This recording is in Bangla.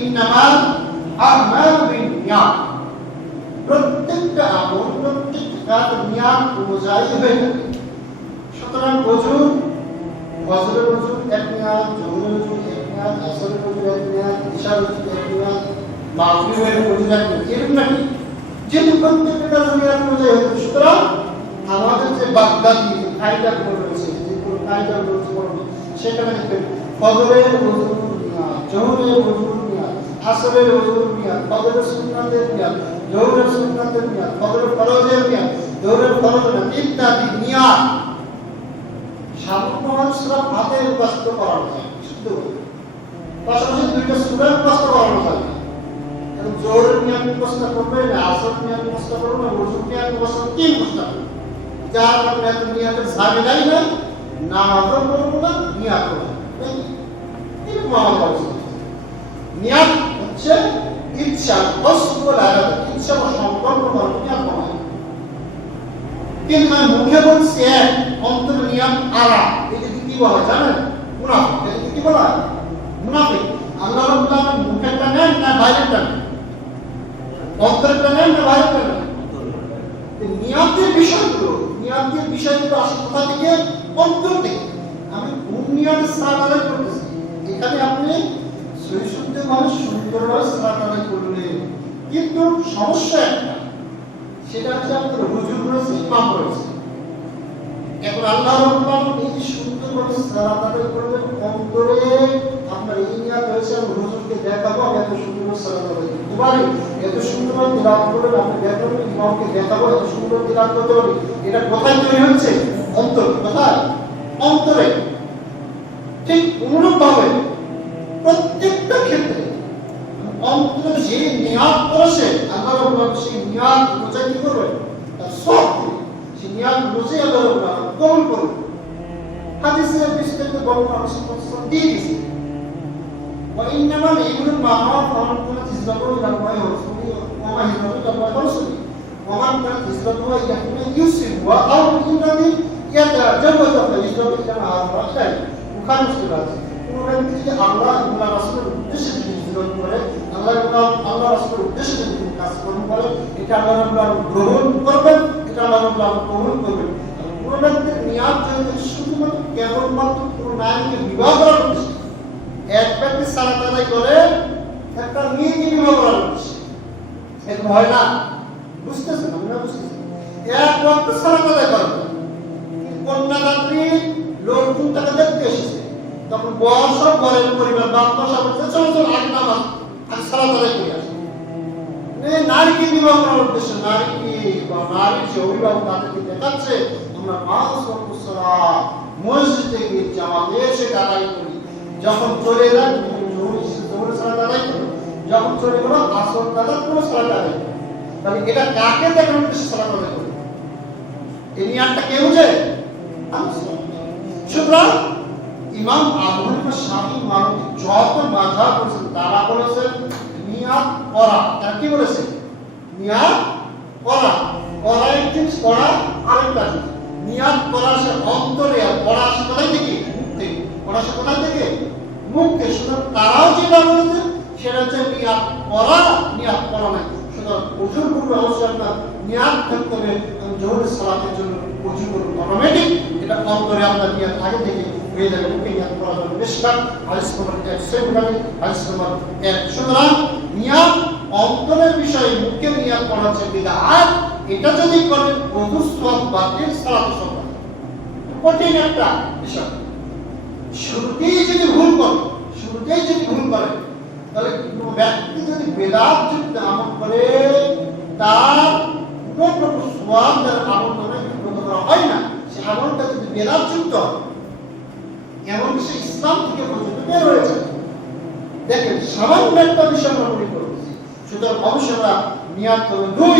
ইন্নামাল আমালু বিন্নিয়াত, প্রত্যেকটা আমল, প্রত্যেকটা কাজ নিয়াত অনুযায়ী হয়ে থাকে। সুতরাং ওযু, ফজরের ওযু এক নিয়াত, জোহরের ওযু এক নিয়াত, আসরের ওযু এক নিয়াত, ইশার ওযু এক নিয়াত, মাগরিবের ওযু এক নিয়াত, এরকম নাকি? যেহেতু প্রত্যেকটা কাজ নিয়াত অনুযায়ী হয়ে থাকে, সুতরাং আমাদের যে বাগদাদি কায়দাগুলো রয়েছে, যে কায়দাগুলো রয়েছে সেখানে দেখবেন ফজরের ওযু নিয়াত, জোহরের ওযু নিয়াত, আসরের ওযু নিয়াত, ফজরের সুন্নাতের নিয়াত, জোহরের সুন্নাতের নিয়াত, ফজরের ফরজের নিয়াত, জোহরের ফরজের নিয়াত ইত্যাদি নিয়াত সাধারণত সূরা ফাতিহা মুখস্থ করানো যায়, শুদ্ধ করে। পাশাপাশি দুইটা সূরা মুখস্থ করানো যায়। এবং জোহরের নিয়াত মুখস্থ করবে না, আসরের নিয়াত মুখস্থ করবে না, ওযুর নিয়াত মুখস্থ কি মুখস্থ করবে? যার কারণে এত নিয়াতের ঝামেলাই না, নামাজও করবো না, নিয়াত করবো না। এরকম আমাদের অবস্থা। নিয়াত হচ্ছে ইচ্ছা, কসব লাগা, ইচ্ছা বা সংকল্প করা, নিয়াত করা। কিন্তু মুখে বলছি এক, অন্তরে নিয়াত আলাদা। এটাকে কি বলা হয় জানেন? মুনাফিক। এটাকে কি বলা হয়? মুনাফিক। আল্লাহ রাব্বুল আলামিন মুখেরটা নেন না বাইরেরটা নেন? অন্তরেরটা নেন না বাইরেরটা নেন? নিয়াতের বিষয়গুলো আসে কোথা থেকে? অন্তর থেকে। আমি কোন নিয়াতে সালাত আদায় করতেছি? এখানে আপনি সুন্দরভাবে সালাত আদায় করলেন, কিন্তু সমস্যা একটা, সেটা হচ্ছে আপনার হুজুর রয়েছে, ইমাম রয়েছে। এখন আল্লাহ রাব্বুল আলামিন এই যে সুন্দরভাবে সালাত আদায় করবেন, অন্তরে আপনার এই নিয়াত হয়েছে আমি হুজুরকে দেখাবো আমি এত সুন্দর সালাত আদায় করতে পারি, এত সুন্দরভাবে তিলাওয়াত করবেন, আপনি দেখাবেন ইমামকে দেখাবো এত সুন্দর তিলাওয়াত করতে পারি। এটা কোথায় তৈরি হচ্ছে? অন্তর। কোথায়? অন্তরে। ঠিক অনুরূপভাবে প্রত্যেকটা ক্ষেত্রে অন্তরে যে নিয়াত করেছে আল্লাহ রাব্বুল আলামিন সেই নিয়াত অনুযায়ী কি করবেন? তার সব সেই নিয়াত অনুযায়ী আল্লাহ রাব্বুল আলামিন কবুল করবেন। হাদিসে বিস্তারিত বর্ণনা রাসূল দিয়ে দিয়েছে। ওয়া ইন্নামা লিকুল্লি মা'আফ ফামান কানাত হিজরাতুহু ইলা আল্লাহি ওয়া রাসূলিহি ওয়া মা হিজরাতুহু ইলা আল্লাহি ওয়া রাসূলিহি ওয়া মান কানাত হিজরাতুহু ইলা মা ইউসিবু ওয়া আও ইল্লাযী ইয়াতাজাওয়াজু ফা হিজরাতুহু ইলা মা হাজারা ইলাইহি। বুখারী মুসলিম আছে। কোন ব্যক্তি যদি আল্লাহ এবং রাসূলের উদ্দেশ্যে হিজরত করে, আল্লাহ রাসূলের উদ্দেশ্যে যদি কাজ করে, এটা আল্লাহ রাব্বুল আলামিন গ্রহণ করবেন, এটা আল্লাহ রাব্বুল আলামিন কবুল করবেন। কোন ব্যক্তির নিয়াত যদি শুধুমাত্র কেবলমাত্র কোন নারীকে বিবাহ করার উদ্দেশ্যে, এক ব্যক্তি সালাত আদায় করে একটা মেয়েকে বিবাহ করার উদ্দেশ্যে, এরকম হয় না? বুঝতেছেন? আমরা বুঝতেছি। এক ওয়াক্ত সালাত আদায় করবেন, কন্যাদাত্রী লোকজন তাকে দেখতে এসেছে, তখন বয়স বরের পরিবার বাবা সব চলো চলো আগে নামাজ আগে সালাত আদায় করে আসে। নারীকে বিবাহ করার উদ্দেশ্যে নারীকে বা নারীর যে অভিভাবক তাদেরকে দেখাচ্ছে আমরা 5 ওয়াক্ত সালাত মসজিদে গিয়ে জামাতে এসে আদায় করি। যখন চলে যায় জোহরের সালাত আদায় করি, যখন চলে গেল আসর কাজার কোনো সালাত আদায় করি। তাহলে এটা কাকে দেখানোর উদ্দেশ্যে সালাত আদায় করি? এই নিয়াতটা কে বুঝে? সুতরাং ইমাম আবু হানিফা, শাফি, মালিকি যত মাযহাব বলেছেন তারা বলেছেন নিয়াত করা। তারা কি বলেছে? নিয়াত করা। করা একটি করা আরেকটা জিনিস। নিয়াত করা সে অন্তরে, আর করা সে কোথায় থেকে? মুখ থেকে। করা সে কোথায় থেকে? মুখ থেকে। সুতরাং তারাও যেটা বলেছে সেটা হচ্ছে নিয়াত করা, নিয়াত করা নাই। সুতরাং ওযুর পূর্বে অবশ্যই আপনার নিয়াত থাকতে হবে, জোহরের সালাতের জন্য ওযু করুন অটোমেটিক। এটা অন্তরে আপনার নিয়াত আগে থেকে হয়ে যাবে। মুখে নিয়াত করা যাবে বেশিরভাগ হাদিস নম্বর 1 হাদিস নম্বর 1। সুতরাং নিয়াত অন্তরের বিষয়ে, মুখে নিয়াত করা হচ্ছে বিদআত। এটা যদি করেন ওযুর সওয়াব বাতিল, সালাতের সওয়াব বাতিল। কঠিন একটা বিষয়। শুরুতেই যদি ভুল করে তাহলে কোনো ব্যক্তি যদি বেদাত যুক্ত আমল করে তার কোনো প্রকার সওয়াব তার আমল নামে গণ্য করা হয় না। সে আমলটা যদি বেদাত যুক্ত এমনকি সে ইসলাম থেকে পর্যন্ত বের হয়ে যায়। দেখেন সামান্য একটা বিষয় আমরা মনে করছি। সুতরাং অবশ্যই আমরা নিয়াত করব 2